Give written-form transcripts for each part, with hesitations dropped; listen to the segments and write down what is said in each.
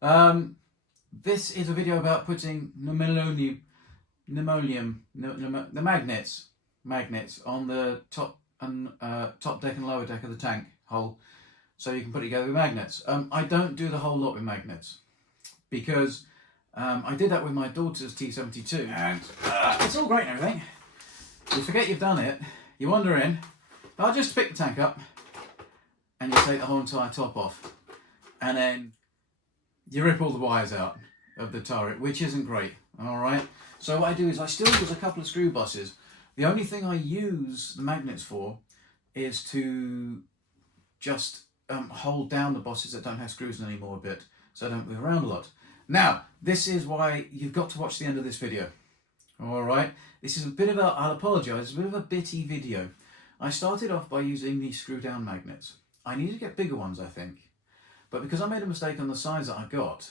This is a video about putting the magnets on the top deck and lower deck of the tank hole, so you can put it together with magnets. I don't do the whole lot with magnets because I did that with my daughter's T72, and it's all great and everything. You forget you've done it. You wander in. I'll just pick the tank up, and you take the whole entire top off, and then you rip all the wires out of the turret, which isn't great. All right. So what I do is I still use a couple of screw buses. The only thing I use the magnets for is to just hold down the bosses that don't have screws anymore a bit, so I don't move around a lot. Now, this is why you've got to watch the end of this video. All right. This is a bit of a, I'll apologise, a bit of a bitty video. I started off by using these screw down magnets. I need to get bigger ones, I think. But because I made a mistake on the size that I got,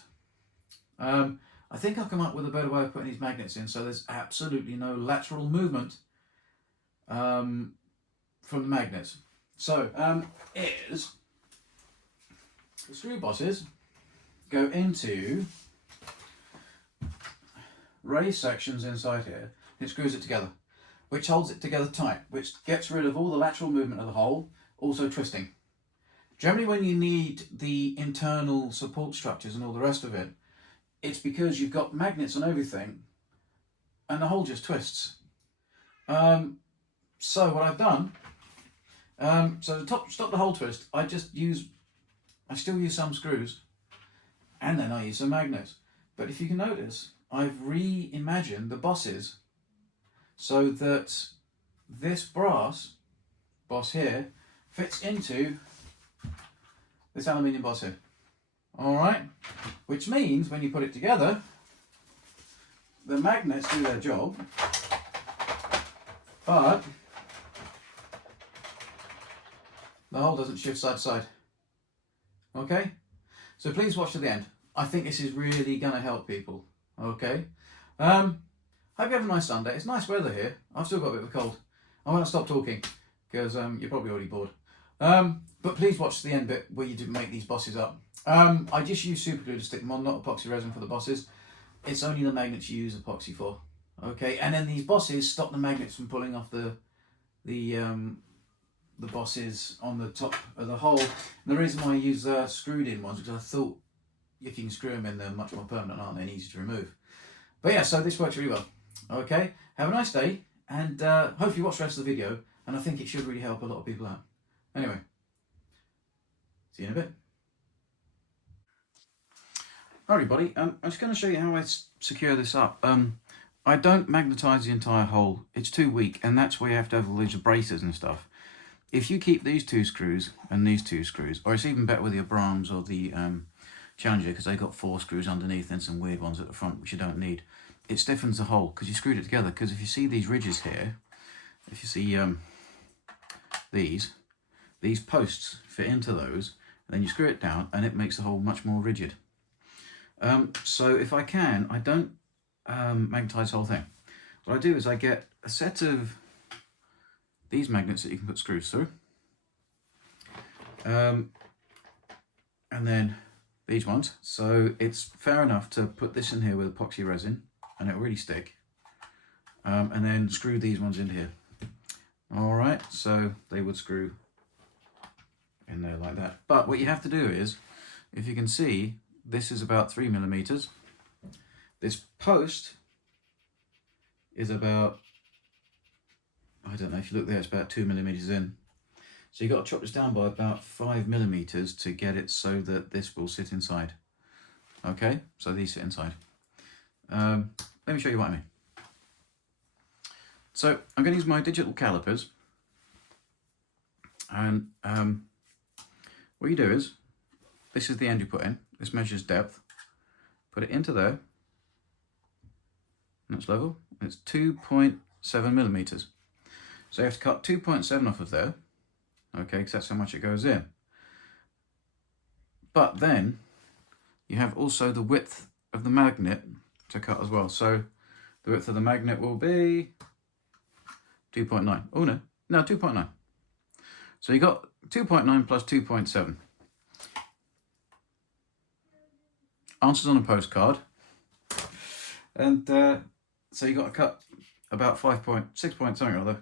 I think I've come up with a better way of putting these magnets in so there's absolutely no lateral movement from the magnets. So, is the screw bosses go into raised sections inside here. It screws it together, which holds it together tight, which gets rid of all the lateral movement of the hole, also twisting. Generally, when you need the internal support structures and all the rest of it, it's because you've got magnets on everything and the hole just twists. So what I've done, so to stop the hole twist, I still use some screws, and then I use some magnets. But if you can notice, I've reimagined the bosses so that this boss here fits into this aluminium boss here. All right, which means when you put it together, the magnets do their job, but the hole doesn't shift side to side. Okay, so please watch to the end. I think this is really going to help people. Okay, hope you have a nice Sunday. It's nice weather here. I've still got a bit of a cold. I won't stop talking because you're probably already bored. But please watch the end bit where you do make these bosses up. I just use super glue to stick them on, not epoxy resin for the bosses. It's only the magnets you use epoxy for. Okay, and then these bosses stop the magnets from pulling off the bosses on the top of the hole. And the reason why I use screwed in ones, because I thought if you can screw them in, they're much more permanent, aren't they, and easy to remove. But yeah, so this works really well. Okay, have a nice day, and hopefully watch the rest of the video, and I think it should really help a lot of people out. Anyway, see you in a bit. Alright, buddy, I'm just going to show you how I secure this up. I don't magnetise the entire hole. It's too weak, and that's where you have to have all these braces and stuff. If you keep these two screws and these two screws, or it's even better with the Abrams or the Challenger, because they've got 4 screws underneath and some weird ones at the front, which you don't need. It stiffens the hole, because you screwed it together. Because if you see these ridges here, if you see these posts fit into those, and then you screw it down, and it makes the hole much more rigid. So if I can, I don't magnetise the whole thing. What I do is I get a set of these magnets that you can put screws through, and then these ones. So it's fair enough to put this in here with epoxy resin, and it'll really stick, and then screw these ones in here. All right, so they would screw in there like that. But what you have to do is, if you can see, this is about 3mm. This post is about, I don't know, if you look there, it's about 2mm in. So you've got to chop this down by about 5mm to get it so that this will sit inside. Okay, so these sit inside. Let me show you what I mean. So I'm going to use my digital calipers, and what you do is, this is the end you put in. This measures depth. Put it into there, and it's level. It's 2.7mm. So you have to cut 2.7 off of there, okay, because that's how much it goes in. But then you have also the width of the magnet to cut as well. So the width of the magnet will be 2.9. Oh no, 2.9. So you got 2.9 plus 2.7. answers on a postcard. And so you got to cut about 6 points something or other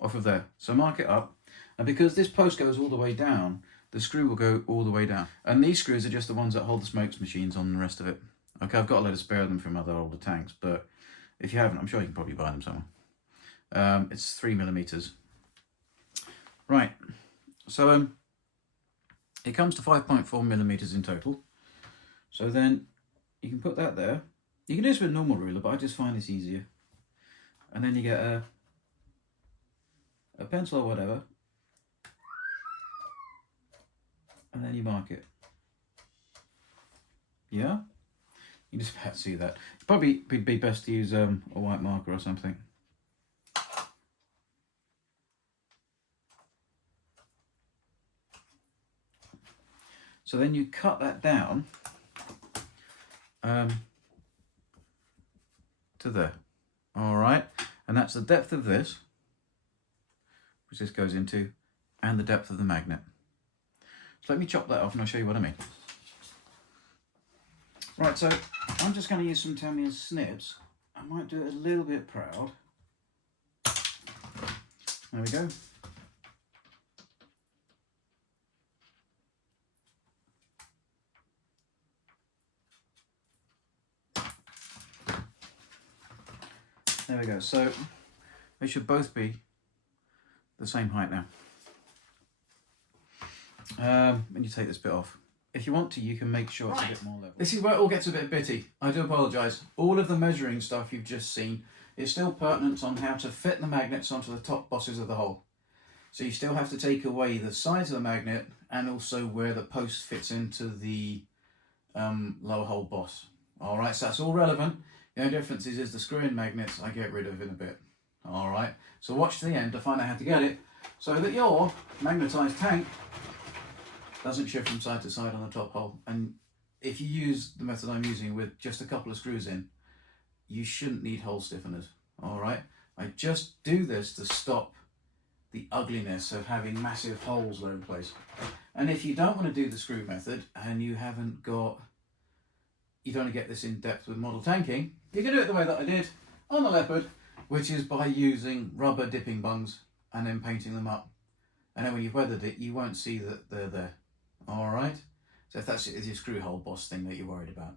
off of there. So mark it up. And because this post goes all the way down, the screw will go all the way down. And these screws are just the ones that hold the smokes machines on the rest of it. Okay, I've got a load of spare them from other older tanks, but if you haven't, I'm sure you can probably buy them somewhere. It's 3mm. Right, so it comes to 5.4mm in total. So then you can put that there. You can do this with a normal ruler, but I just find this easier. And then you get a pencil or whatever, and then you mark it. Yeah? You just about see that. It'd probably be best to use a white marker or something. So then you cut that down to there. All right, and that's the depth of this, which this goes into, and the depth of the magnet. So let me chop that off and I'll show you what I mean. Right, so I'm just going to use some Tamiya snibs. I might do it a little bit proud. There we go. There we go. So they should both be the same height now. When you take this bit off, if you want to, you can make sure it's a bit more level. This is where it all gets a bit bitty. I do apologise. All of the measuring stuff you've just seen is still pertinent on how to fit the magnets onto the top bosses of the hole. So you still have to take away the size of the magnet and also where the post fits into the lower hole boss. All right, so that's all relevant. The only difference is the screw-in magnets I get rid of in a bit. All right, so watch to the end to find out how to get it so that your magnetised tank doesn't shift from side to side on the top hole. And if you use the method I'm using with just a couple of screws in, you shouldn't need hole stiffeners. All right, I just do this to stop the ugliness of having massive holes all over the place. And if you don't want to do the screw method and you don't want to get this in depth with model tanking, you can do it the way that I did on the Leopard, which is by using rubber dipping bungs and then painting them up. And then when you've weathered it, you won't see that they're there. All right. So if that's your screw hole boss thing that you're worried about.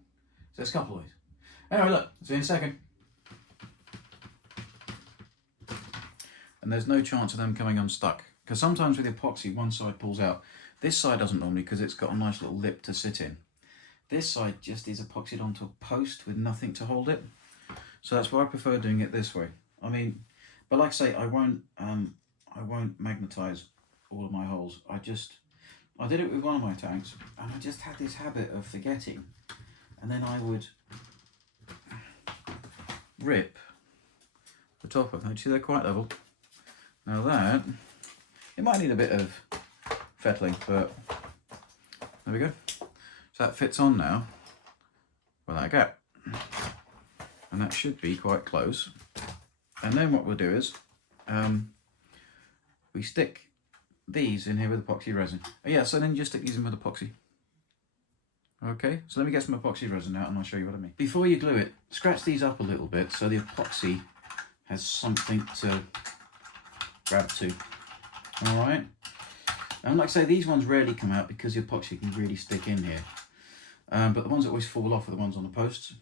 So there's a couple of ways. Anyway, look, see you in a second. And there's no chance of them coming unstuck, because sometimes with epoxy, one side pulls out. This side doesn't normally, because it's got a nice little lip to sit in. This side just is epoxied onto a post with nothing to hold it. So that's why I prefer doing it this way. I mean, but like I say, I won't magnetise all of my holes. I did it with one of my tanks, and I just had this habit of forgetting, and then I would rip the top of them. See, they're quite level. Now that, it might need a bit of fettling, but there we go. So that fits on now without a gap, and that should be quite close. And then what we'll do is we stick these in here with epoxy resin. Oh yeah, so then you just stick these in with epoxy. Okay, so let me get some epoxy resin out and I'll show you what I mean. Before you glue it, scratch these up a little bit so the epoxy has something to grab to. All right, and like I say, these ones rarely come out because the epoxy can really stick in here. But the ones that always fall off are the ones on the posts.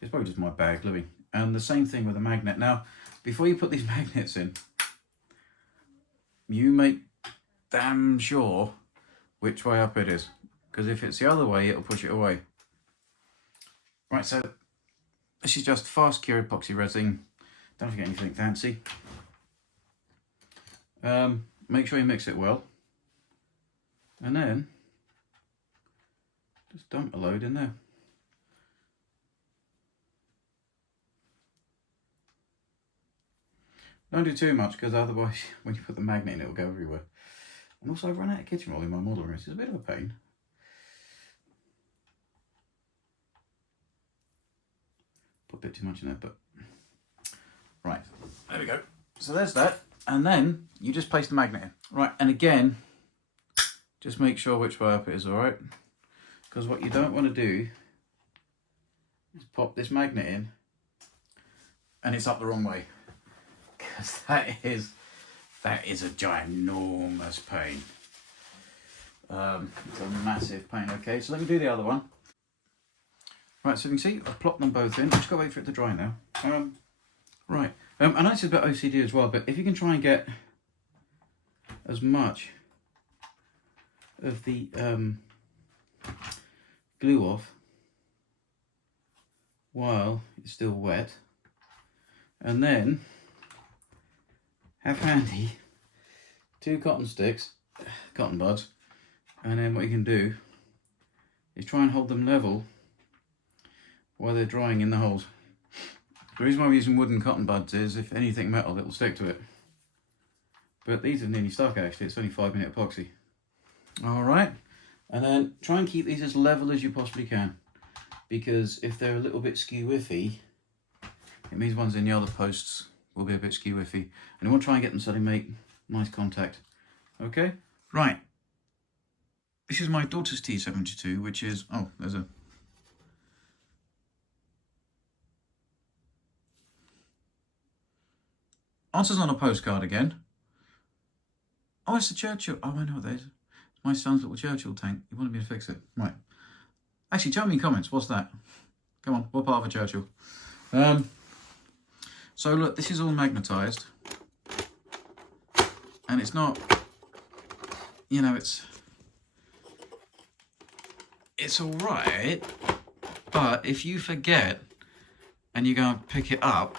It's probably just my bad gluing. And the same thing with the magnet. Now, before you put these magnets in, you make damn sure which way up it is, because if it's the other way, it'll push it away. Right, so this is just fast cure epoxy resin. Don't forget anything fancy. Make sure you mix it well, and then just dump a load in there. Don't do too much, because otherwise when you put the magnet in, it'll go everywhere. And also I've run out of kitchen roll in my model room. It's a bit of a pain. Put a bit too much in there, but right, there we go. So there's that, and then you just place the magnet in. Right, and again, just make sure which way up it is, all right? Because what you don't want to do Let's pop this magnet in, and it's up the wrong way, because that is a ginormous pain. It's a massive pain. Okay, so let me do the other one. Right, so you can see I've plopped them both in. Just got to wait for it to dry now. Right, I know this is a bit OCD as well, but if you can try and get as much of the glue off while it's still wet, and then have handy 2 cotton sticks, cotton buds, and then what you can do is try and hold them level while they're drying in the holes. The reason why we're using wooden cotton buds is if anything metal, it will stick to it. But these are nearly stuck actually, it's only 5-minute epoxy. Alright, and then try and keep these as level as you possibly can, because if they're a little bit skew-whiffy, it means ones in the other posts will be a bit skew-whiffy. And you want to try and get them so they make nice contact. Okay? Right. This is my daughter's T72, which is... oh, there's a... answers on a postcard again. Oh, it's the Churchill. Oh, I know what that is. It's my son's little Churchill tank. He wanted me to fix it. Right. Actually, tell me in comments, what's that? Come on, what part of a Churchill? So look, this is all magnetised. And it's not, you know, it's all right. But if you forget and you go and pick it up,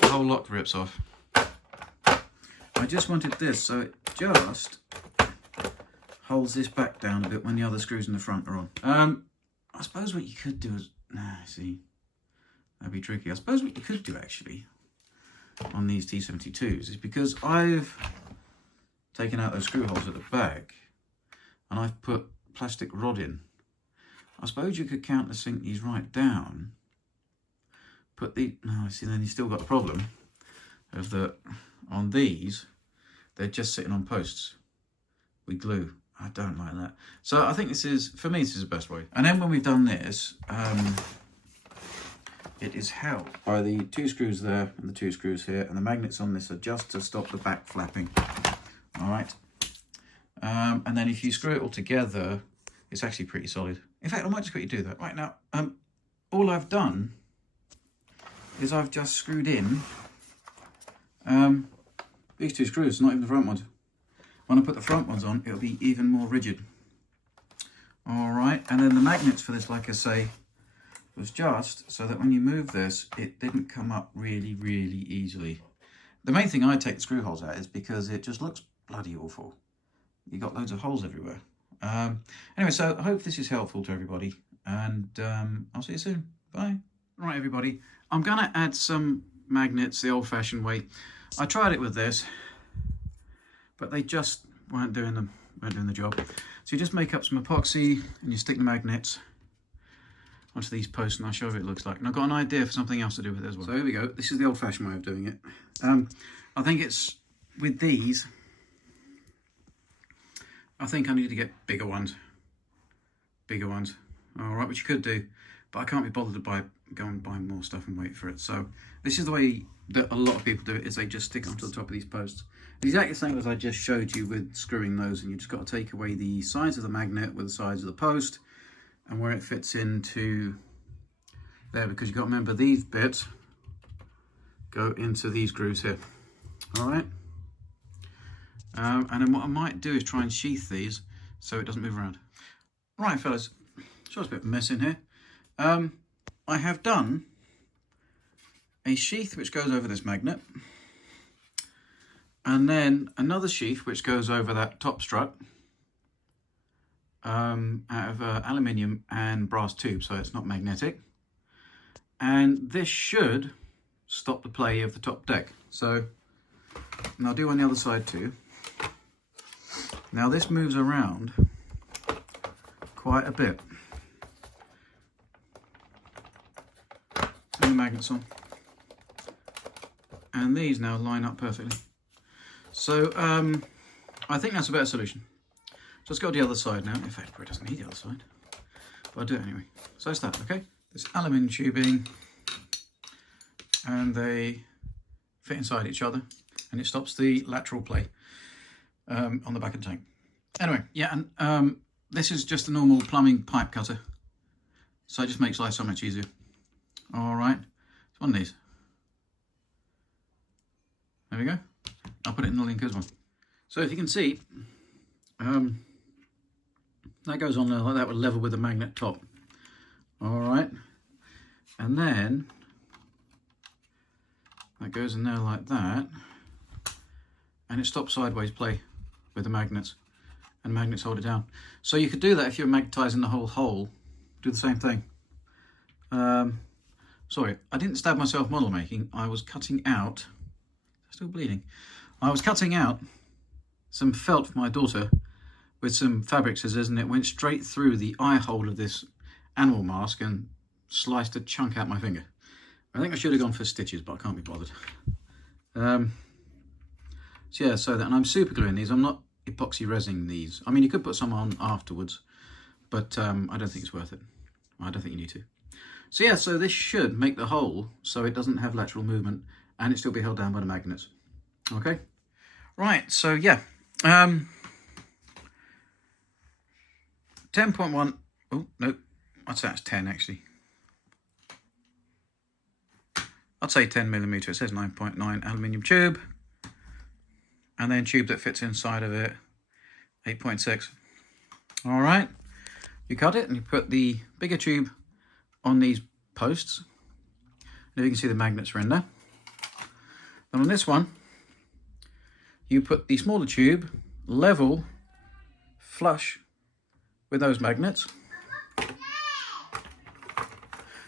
the whole lock rips off. I just wanted this, so it just holds this back down a bit when the other screws in the front are on. I suppose what you could do is... see, that'd be tricky. I suppose what you could do actually on these T72s is, because I've taken out those screw holes at the back and I've put plastic rod in, I suppose you could countersink these right down. Put the... no, see, then you still got the problem of the... on these, they're just sitting on posts with glue. I don't like that. So I think this is, for me, this is the best way. And then when we've done this, it is held by the 2 screws there and the 2 screws here, and the magnets on this are just to stop the back flapping. All right. And then if you screw it all together, it's actually pretty solid. In fact, I might just quickly do that right now. All I've done is I've just screwed in these 2 screws, not even the front ones. When I put the front ones on, it'll be even more rigid. All right, and then the magnets for this, like I say, was just so that when you move this, it didn't come up really, really easily. The main thing I take the screw holes out is because it just looks bloody awful. You got loads of holes everywhere. Anyway, so I hope this is helpful to everybody, and I'll see you soon. Bye. Right, everybody, I'm gonna add some magnets the old-fashioned way. I tried it with this, but they just weren't doing the job. So you just make up some epoxy and you stick the magnets onto these posts, and I'll show you what it looks like. And I've got an idea for something else to do with it as well. So here we go. This is the old-fashioned way of doing it. I think it's with these. I think I need to get bigger ones. All right, which you could do, but I can't be bothered to go and buy more stuff and wait for it. So this is the way that a lot of people do it, is they just stick onto the top of these posts. Exactly the same as I just showed you with screwing those, and you just got to take away the sides of the magnet with the sides of the post and where it fits into there, because you've got to remember these bits go into these grooves here. All right. And then what I might do is try and sheath these so it doesn't move around. Right, fellas, sure, it's a bit of a mess in here. I have done a sheath which goes over this magnet, and then another sheath which goes over that top strut out of aluminium and brass tube, so it's not magnetic. And this should stop the play of the top deck. So, and I'll do on the other side too. Now this moves around quite a bit. Turn the magnets on. And these now line up perfectly. So I think that's a better solution. So let's go to the other side now. In fact, it probably doesn't need the other side. but I'll do it anyway. So it's that, okay? There's aluminium tubing, and they fit inside each other, and it stops the lateral play on the back of the tank. Anyway, yeah, and this is just a normal plumbing pipe cutter, so it just makes life so much easier. All right, it's one of these. There we go. I'll put it in the link as well. So if you can see, that goes on there like that, with level with the magnet top. All right, and then that goes in there like that, and it stops sideways play with the magnets, and magnets hold it down. So you could do that if you're magnetizing the whole hole. Do the same thing. Sorry, I didn't stab myself model making. I was cutting out, still bleeding. I was cutting out some felt for my daughter with some fabric scissors, and it went straight through the eye hole of this animal mask and sliced a chunk out my finger. I think I should have gone for stitches, but I can't be bothered. So yeah, so that, and I'm super gluing these. I'm not epoxy resin these. I mean, you could put some on afterwards, but I don't think it's worth it. I don't think you need to. So yeah, so this should make the hole so it doesn't have lateral movement and it still be held down by the magnets. Okay, right, so yeah. 10.1, oh no, I'd say it's 10 actually. I'd say 10mm, it says 9.9 aluminium tube. And then tube that fits inside of it, 8.6. All right, you cut it and you put the bigger tube on these posts. Now you can see the magnets are in there. Then on this one, you put the smaller tube level, flush with those magnets.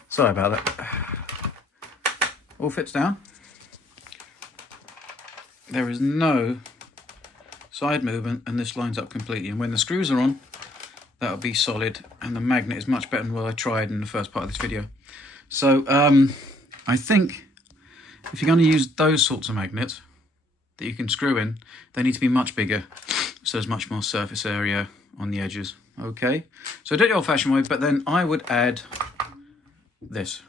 Sorry about that. All fits down. There is no side movement, and this lines up completely. And when the screws are on, that'll be solid, and the magnet is much better than what I tried in the first part of this video. So I think if you're going to use those sorts of magnets that you can screw in, they need to be much bigger, so there's much more surface area on the edges. Okay, so do it the old-fashioned way, but then I would add this.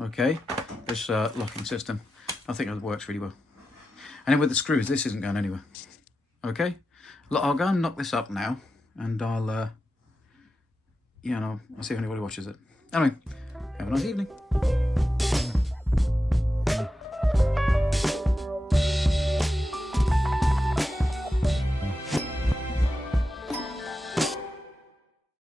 Okay, this locking system. I think it works really well. And then with the screws, this isn't going anywhere. Okay, look, I'll go and knock this up now, and I'll I'll see if anybody watches it. Anyway, have a nice evening.